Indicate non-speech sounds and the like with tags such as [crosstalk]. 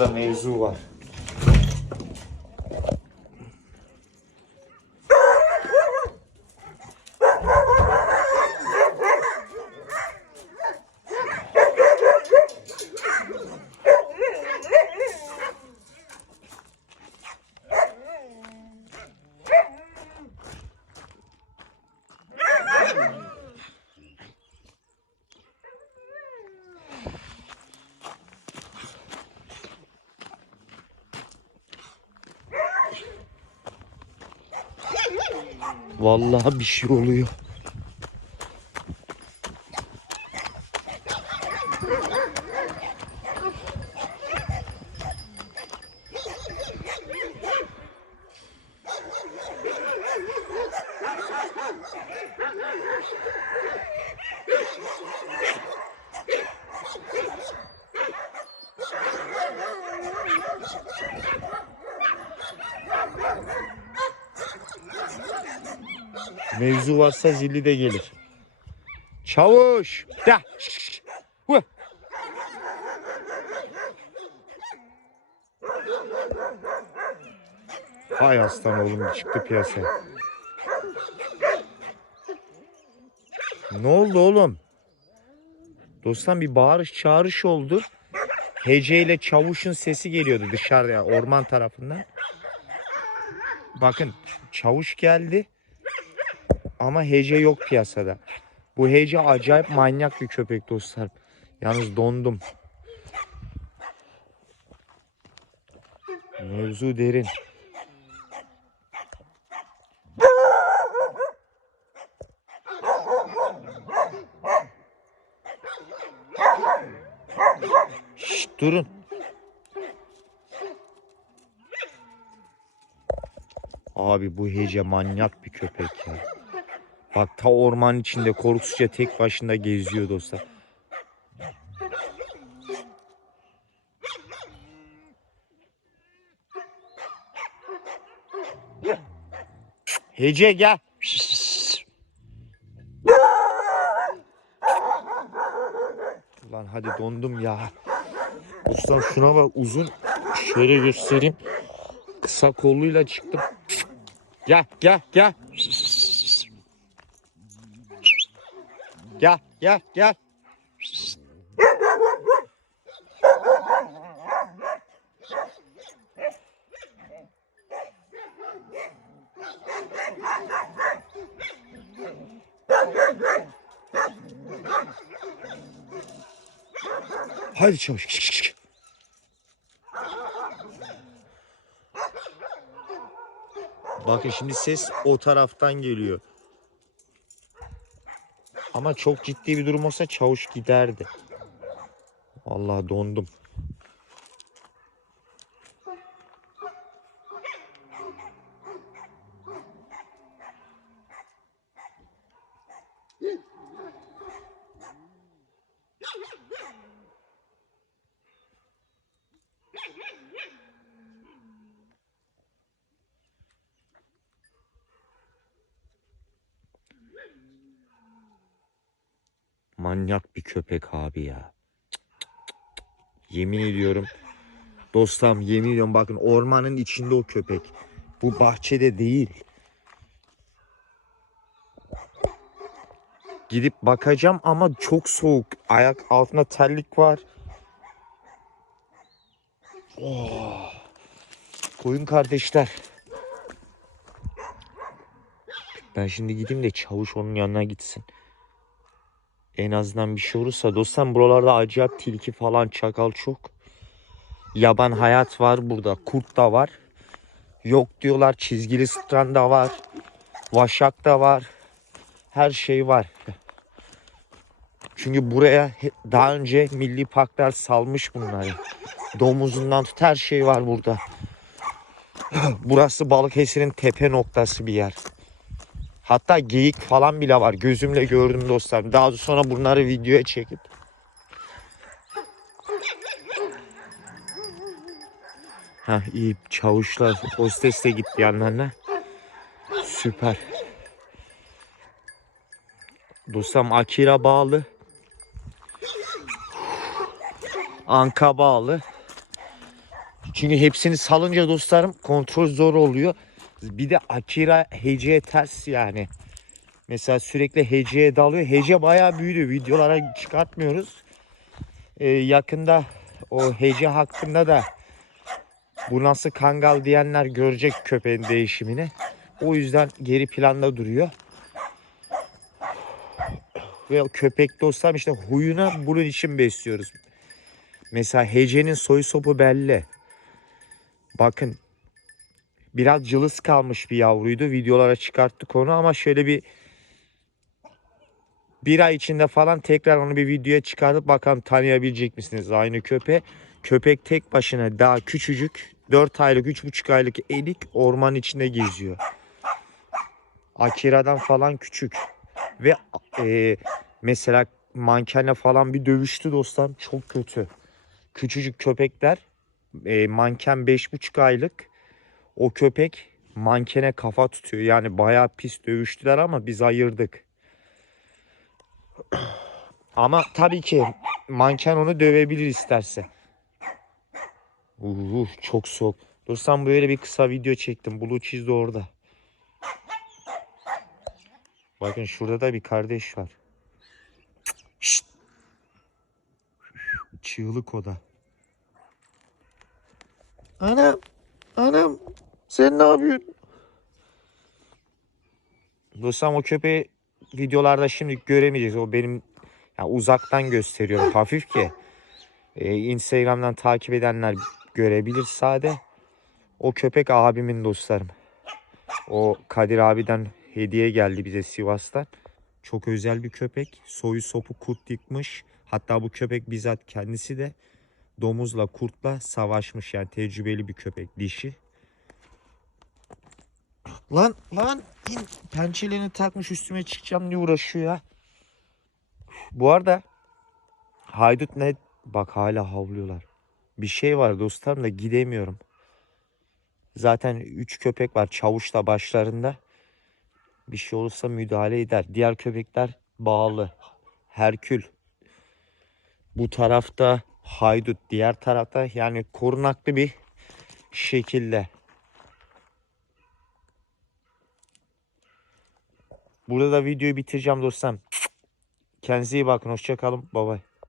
Burada mevzu Vallahi bir şey oluyor. Mevzu varsa zilli de gelir. Çavuş. Da. Hay aslan oğlum çıktı piyasaya. Ne oldu oğlum? Dostum bir bağırış çağırış oldu. Hece ile çavuşun sesi geliyordu dışarıya orman tarafından. Bakın çavuş geldi. Ama Hece yok piyasada. Bu Hece acayip manyak bir köpek dostlar. Yalnız dondum. Mevzu derin. Şşt, durun. Abi bu Hece manyak bir köpek ya. Bak ta orman içinde korkusuzca tek başına geziyor dostlar. Hece gel. Ulan hadi dondum ya. Dostlar şuna bak uzun. Şöyle göstereyim. Kısa kolluyla çıktım. Gel gel gel. Gel gel gel. Hadi çavuş. Bakın şimdi ses o taraftan geliyor. Ama çok ciddi bir durum olsa çavuş giderdi. Vallahi dondum. Manyak bir köpek abi ya. Yemin ediyorum. Dostum yemin ediyorum bakın ormanın içinde o köpek. Bu bahçede değil. Gidip bakacağım ama çok soğuk. Ayak altında terlik var. Oh. Koyun kardeşler. Ben şimdi gideyim de çavuş onun yanına gitsin. En azından bir şey olursa dostum buralarda acayip tilki falan çakal çok. Yaban hayat var burada. Kurt da var. Yok diyorlar çizgili stran da var. Vaşak da var. Her şey var. Çünkü buraya daha önce milli parklar salmış bunları. Domuzundan tut her şey var burada. [clears throat] Burası Balıkesir'in tepe noktası bir yer. Hatta geyik falan bile var. Gözümle gördüm dostlar. Daha sonra bunları videoya çekip. Ha iyi çavuşlar hostes de gitti yanlarına. Süper. Dostum Akira bağlı. Anka bağlı. Çünkü hepsini salınca dostlarım kontrol zor oluyor. Bir de Akira heceye ters yani. Mesela sürekli heceye dalıyor. Hece bayağı büyüdü. Videolara çıkartmıyoruz. Ee, yakında o hece hakkında da bu nasıl kangal diyenler görecek köpeğin değişimini. O yüzden geri planda duruyor. Ve köpek dostlarım işte huyuna bunun için besliyoruz. Mesela hecenin soy sopu belli. Bakın biraz cılız kalmış bir yavruydu. Videolara çıkarttık onu ama şöyle bir bir ay içinde falan tekrar onu bir videoya çıkartıp bakalım tanıyabilecek misiniz aynı köpeği. Köpek tek başına daha küçücük 4 aylık 3,5 aylık elik orman içinde geziyor. Akira'dan falan küçük. Ve e, mesela mankenle falan bir dövüştü dostlarım çok kötü. Küçücük köpekler e, manken 5,5 aylık o köpek mankene kafa tutuyor. Yani bayağı pis dövüştüler ama biz ayırdık. Ama tabii ki manken onu dövebilir isterse. Uh, çok soğuk. Dursam böyle bir kısa video çektim. Cheese de orada. Bakın şurada da bir kardeş var. Şşt. Çığlık o da. Anam. Anam. Sen ne yapıyorsun? Dostum o köpeği videolarda şimdi göremeyeceğiz. O benim ya uzaktan gösteriyorum hafif ki. Ee, Instagram'dan takip edenler görebilir sade. O köpek abimin dostlarım. O Kadir abiden hediye geldi bize Sivas'tan. Çok özel bir köpek. Soyu sopu kurt yıkmış. Hatta bu köpek bizzat kendisi de domuzla kurtla savaşmış. Yani tecrübeli bir köpek dişi. Lan lan in. pençelerini takmış üstüme çıkacağım diye uğraşıyor ya. Bu arada haydut ne? Bak hala havlıyorlar. Bir şey var dostlarım da gidemiyorum. Zaten 3 köpek var çavuşla başlarında. Bir şey olursa müdahale eder. Diğer köpekler bağlı. Herkül. Bu tarafta haydut. Diğer tarafta yani korunaklı bir şekilde. Burada da videoyu bitireceğim dostlarım. Kendinize iyi bakın. Hoşçakalın. Bye bye.